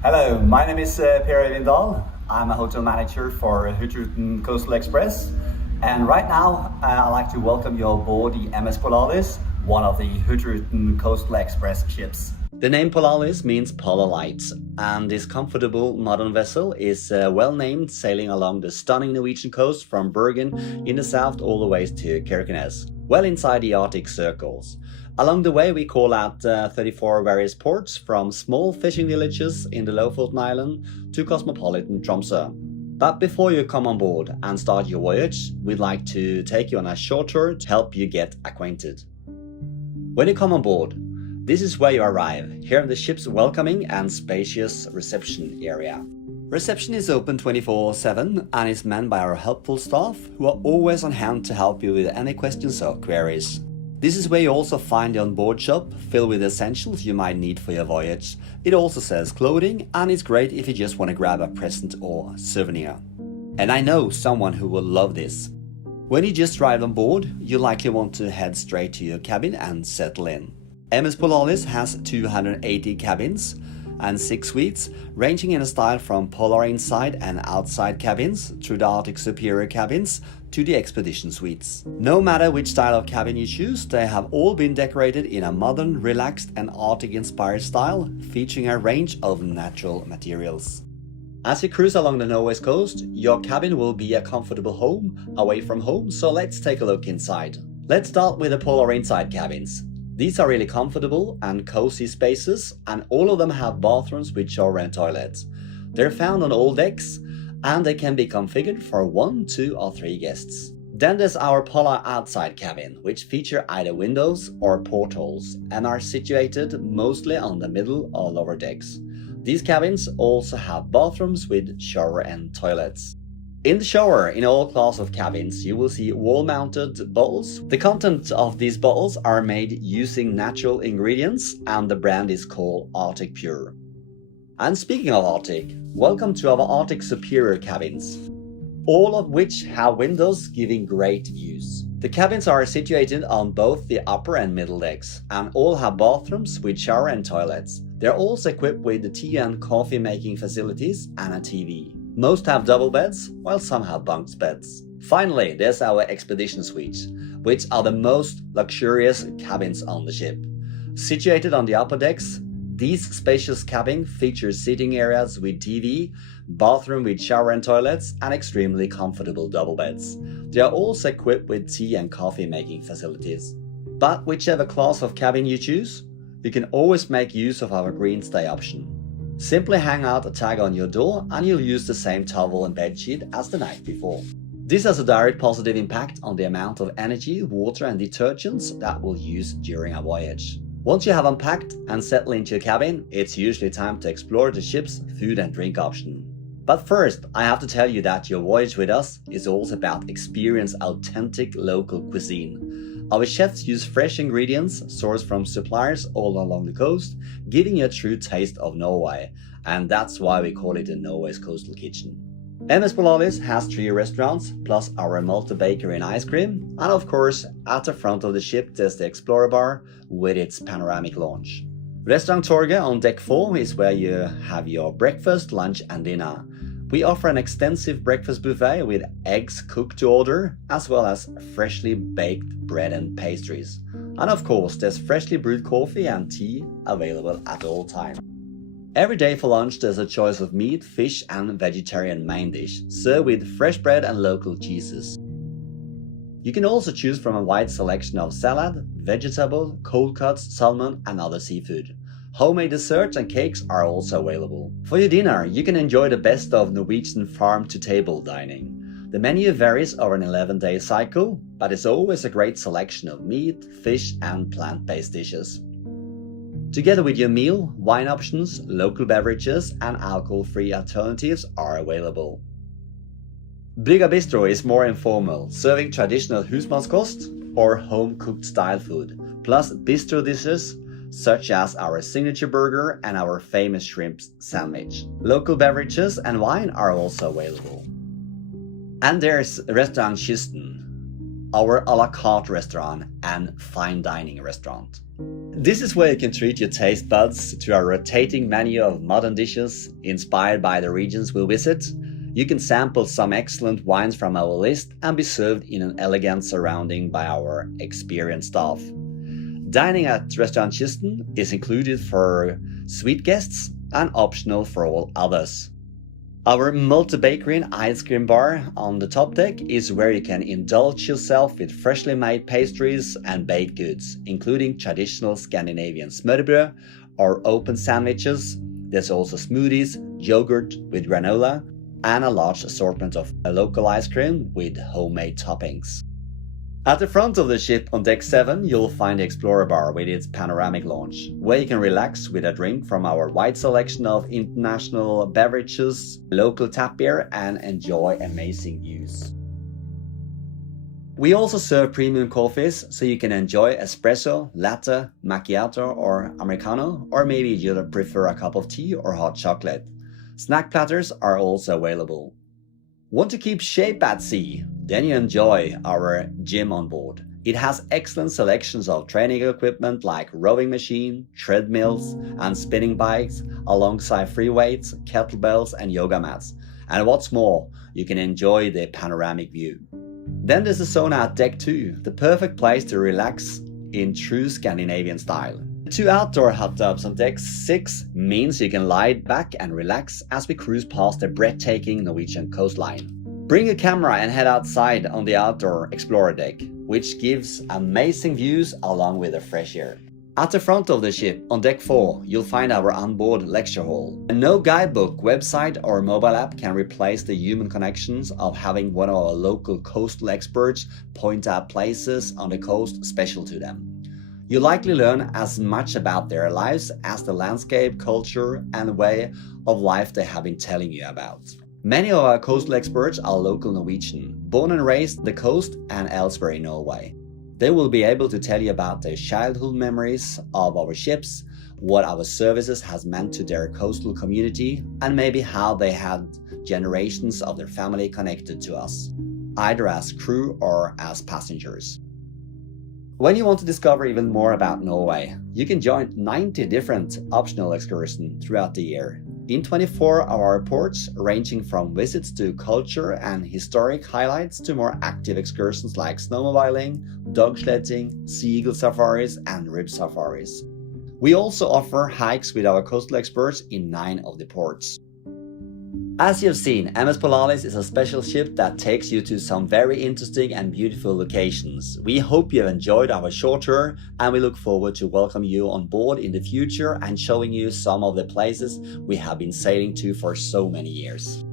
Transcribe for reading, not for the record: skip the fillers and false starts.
Hello, my name is Per Lindahl. I'm a hotel manager for Hurtigruten Coastal Express. And right now, I'd like to welcome you aboard the MS Polarlys, one of the Hurtigruten Coastal Express ships. The name Polarlys means polar lights, and this comfortable modern vessel is well named, sailing along the stunning Norwegian coast from Bergen in the south all the way to Kirkenes, well inside the Arctic circles. Along the way, we call at 34 various ports, from small fishing villages in the Lofoten Island to cosmopolitan Tromsø. But before you come on board and start your voyage, we'd like to take you on a short tour to help you get acquainted. When you come on board, this is where you arrive, here in the ship's welcoming and spacious reception area. Reception is open 24/7 and is manned by our helpful staff, who are always on hand to help you with any questions or queries. This is where you also find the onboard shop filled with essentials you might need for your voyage. It also sells clothing, and it's great if you just want to grab a present or souvenir. And I know someone who will love this. When you just arrive on board, you likely want to head straight to your cabin and settle in. MS Polarlys has 280 cabins and 6 suites, ranging in a style from polar inside and outside cabins through the Arctic Superior cabins to the expedition suites. No matter which style of cabin you choose, they have all been decorated in a modern, relaxed and Arctic-inspired style, featuring a range of natural materials. As you cruise along the Norway's coast, your cabin will be a comfortable home away from home, so let's take a look inside. Let's start with the polar inside cabins. These are really comfortable and cozy spaces, and all of them have bathrooms with shower and toilets. They're found on all decks, and they can be configured for 1, 2 or 3 guests. Then there's our polar outside cabin, which feature either windows or portholes and are situated mostly on the middle or lower decks. These cabins also have bathrooms with shower and toilets. In the shower, in all class of cabins, you will see wall-mounted bottles. The content of these bottles are made using natural ingredients, and the brand is called Arctic Pure. And speaking of Arctic, welcome to our Arctic Superior cabins, all of which have windows giving great views. The cabins are situated on both the upper and middle decks, and all have bathrooms with shower and toilets. They're also equipped with tea and coffee making facilities and a TV. Most have double beds, while some have bunk beds. Finally, there's our expedition suites, which are the most luxurious cabins on the ship. Situated on the upper decks, these spacious cabins feature sitting areas with TV, bathroom with shower and toilets, and extremely comfortable double beds. They are also equipped with tea and coffee making facilities. But whichever class of cabin you choose, you can always make use of our green stay option. Simply hang out a tag on your door and you'll use the same towel and bedsheet as the night before. This has a direct positive impact on the amount of energy, water and detergents that we'll use during our voyage. Once you have unpacked and settled into your cabin, it's usually time to explore the ship's food and drink option. But first, I have to tell you that your voyage with us is also about experience authentic local cuisine. Our chefs use fresh ingredients sourced from suppliers all along the coast, giving you a true taste of Norway, and that's why we call it the Norway's Coastal Kitchen. MS Polarlys has 3 restaurants, plus our multi-bakery and ice cream, and of course, at the front of the ship there's the Explorer Bar with its panoramic lounge. Restaurant Torget on deck 4 is where you have your breakfast, lunch and dinner. We offer an extensive breakfast buffet with eggs cooked to order, as well as freshly baked bread and pastries. And of course, there's freshly brewed coffee and tea available at all times. Every day for lunch there's a choice of meat, fish and vegetarian main dish, served with fresh bread and local cheeses. You can also choose from a wide selection of salad, vegetable, cold cuts, salmon and other seafood. Homemade desserts and cakes are also available. For your dinner, you can enjoy the best of Norwegian farm-to-table dining. The menu varies over an 11-day cycle, but it's always a great selection of meat, fish and plant-based dishes. Together with your meal, wine options, local beverages and alcohol-free alternatives are available. Brygga Bistro is more informal, serving traditional husmannskost or home-cooked style food, plus bistro dishes such as our signature burger and our famous shrimp sandwich. Local beverages and wine are also available. And there's Restaurant Kysten. our a la carte restaurant and fine dining restaurant. This is where you can treat your taste buds to a rotating menu of modern dishes inspired by the regions we'll visit. You can sample some excellent wines from our list and be served in an elegant surrounding by our experienced staff. Dining at Restaurant Kysten is included for suite guests and optional for all others. Our multi-bakery and ice cream bar on the top deck is where you can indulge yourself with freshly made pastries and baked goods, including traditional Scandinavian smørrebrød or open sandwiches. There's also smoothies, yogurt with granola, and a large assortment of local ice cream with homemade toppings. At the front of the ship on deck 7, you'll find the Explorer Bar with its panoramic lounge, where you can relax with a drink from our wide selection of international beverages, local tap beer, and enjoy amazing views. We also serve premium coffees, so you can enjoy espresso, latte, macchiato, or americano, or maybe you prefer a cup of tea or hot chocolate. Snack platters are also available. Want to keep shape at sea? Then you enjoy our gym on board. It has excellent selections of training equipment like rowing machine, treadmills, and spinning bikes, alongside free weights, kettlebells, and yoga mats. And what's more, you can enjoy the panoramic view. Then there's the sauna at deck 2, the perfect place to relax in true Scandinavian style. The 2 outdoor hot tubs on deck 6 means you can lie back and relax as we cruise past the breathtaking Norwegian coastline. Bring a camera and head outside on the outdoor Explorer deck, which gives amazing views along with the fresh air. At the front of the ship, on deck 4, you'll find our onboard lecture hall. And no guidebook, website or mobile app can replace the human connections of having one of our local coastal experts point out places on the coast special to them. You likely learn as much about their lives as the landscape, culture, and way of life they have been telling you about. Many of our coastal experts are local Norwegian, born and raised the coast and elsewhere in Norway. They will be able to tell you about their childhood memories of our ships, what our services has meant to their coastal community, and maybe how they had generations of their family connected to us, either as crew or as passengers. When you want to discover even more about Norway, you can join 90 different optional excursions throughout the year. In 24 of our ports, ranging from visits to culture and historic highlights to more active excursions like snowmobiling, dog sledding, seagull safaris, and rib safaris. We also offer hikes with our coastal experts in 9 of the ports. As you have seen, MS Polarlys is a special ship that takes you to some very interesting and beautiful locations. We hope you have enjoyed our short tour, and we look forward to welcome you on board in the future and showing you some of the places we have been sailing to for so many years.